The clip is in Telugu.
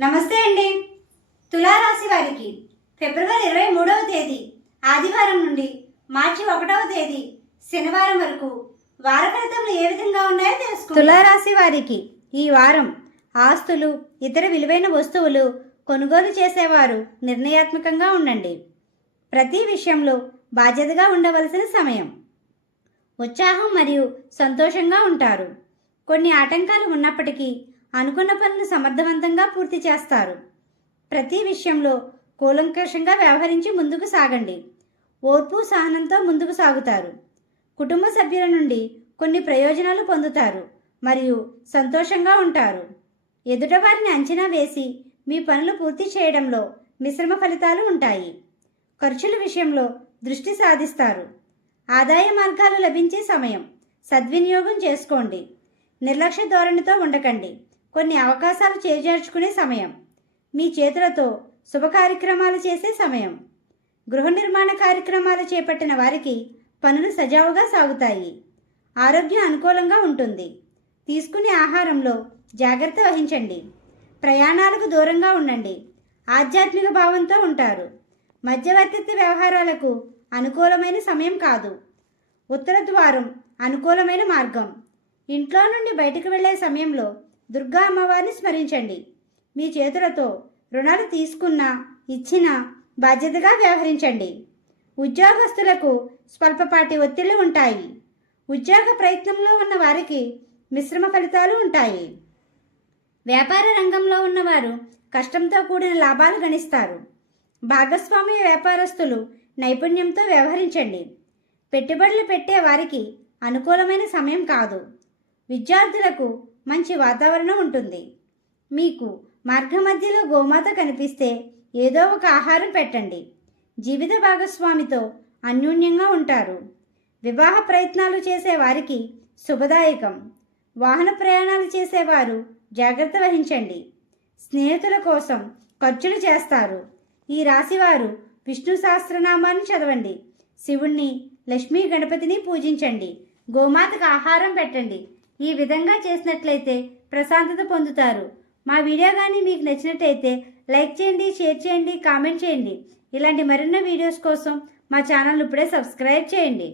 నమస్తే అండి. తులారాశి వారికి ఫిబ్రవరి ఇరవై మూడవ తేదీ ఆదివారం నుండి మార్చి ఒకటవ తేదీ శనివారం వరకు వార ఫలితములు ఏ విధంగా ఉన్నాయో తెలుసుకో తులారాశి వారికి ఈ వారం ఆస్తులు ఇతర విలువైన వస్తువులు కొనుగోలు చేసేవారు నిర్ణయాత్మకంగా ఉండండి. ప్రతి విషయంలో బాధ్యతగా ఉండవలసిన సమయం. ఉత్సాహం మరియు సంతోషంగా ఉంటారు. కొన్ని ఆటంకాలు ఉన్నప్పటికీ అనుకున్న పనులు సమర్థవంతంగా పూర్తి చేస్తారు. ప్రతి విషయంలో కూలంకషంగా వ్యవహరించి ముందుకు సాగండి. ఓర్పు సహనంతో ముందుకు సాగుతారు. కుటుంబ సభ్యుల నుండి కొన్ని ప్రయోజనాలు పొందుతారు మరియు సంతోషంగా ఉంటారు. ఎదుటవారిని అంచనా వేసి మీ పనులు పూర్తి చేయడంలో మిశ్రమ ఫలితాలు ఉంటాయి. ఖర్చుల విషయంలో దృష్టి సాధిస్తారు. ఆదాయ మార్గాలు లభించే సమయం. సద్వినియోగం చేసుకోండి. నిర్లక్ష్య ధోరణితో ఉండకండి. కొన్ని అవకాశాలు చేజార్చుకునే సమయం. మీ చేతులతో శుభ కార్యక్రమాలు చేసే సమయం. గృహ నిర్మాణ కార్యక్రమాలు చేపట్టిన వారికి పనులు సజావుగా సాగుతాయి. ఆరోగ్యం అనుకూలంగా ఉంటుంది. తీసుకునే ఆహారంలో జాగ్రత్త వహించండి. ప్రయాణాలకు దూరంగా ఉండండి. ఆధ్యాత్మిక భావంతో ఉంటారు. మధ్యవర్తిత్వ వ్యవహారాలకు అనుకూలమైన సమయం కాదు. ఉత్తర ద్వారం అనుకూలమైన మార్గం. ఇంట్లో నుండి బయటకు వెళ్ళే సమయంలో దుర్గా అమ్మవారిని స్మరించండి. మీ చేతులతో రుణాలు తీసుకున్న ఇచ్చిన బాధ్యతగా వ్యవహరించండి. ఉద్యోగస్తులకు స్వల్పపాటి ఒత్తిళ్ళు ఉంటాయి. ఉద్యోగ ప్రయత్నంలో ఉన్న వారికి మిశ్రమ ఫలితాలు ఉంటాయి. వ్యాపార రంగంలో ఉన్నవారు కష్టంతో కూడిన లాభాలు గణిస్తారు. భాగస్వామ్య వ్యాపారస్తులు నైపుణ్యంతో వ్యవహరించండి. పెట్టుబడులు పెట్టే వారికి అనుకూలమైన సమయం కాదు. విద్యార్థులకు మంచి వాతావరణం ఉంటుంది. మీకు మార్గ మధ్యలో గోమాత కనిపిస్తే ఏదో ఒక ఆహారం పెట్టండి. జీవిత భాగస్వామితో అన్యోన్యంగా ఉంటారు. వివాహ ప్రయత్నాలు చేసే వారికి శుభదాయకం. వాహన ప్రయాణాలు చేసేవారు జాగ్రత్త వహించండి. స్నేహితుల కోసం ఖర్చులు చేస్తారు. ఈ రాశివారు విష్ణు సహస్రనామాన్ని చదవండి. శివుణ్ణి లక్ష్మీ గణపతిని పూజించండి. గోమాతకు ఆహారం పెట్టండి. ఈ విధంగా చేసినట్లయితే ప్రశాంతత పొందుతారు. మా వీడియో కానీ మీకు నచ్చినట్టయితే లైక్ చేయండి షేర్ చేయండి కామెంట్ చేయండి. ఇలాంటి మరిన్ని వీడియోస్ కోసం మా ఛానల్ ఇప్పుడే సబ్స్క్రైబ్ చేయండి.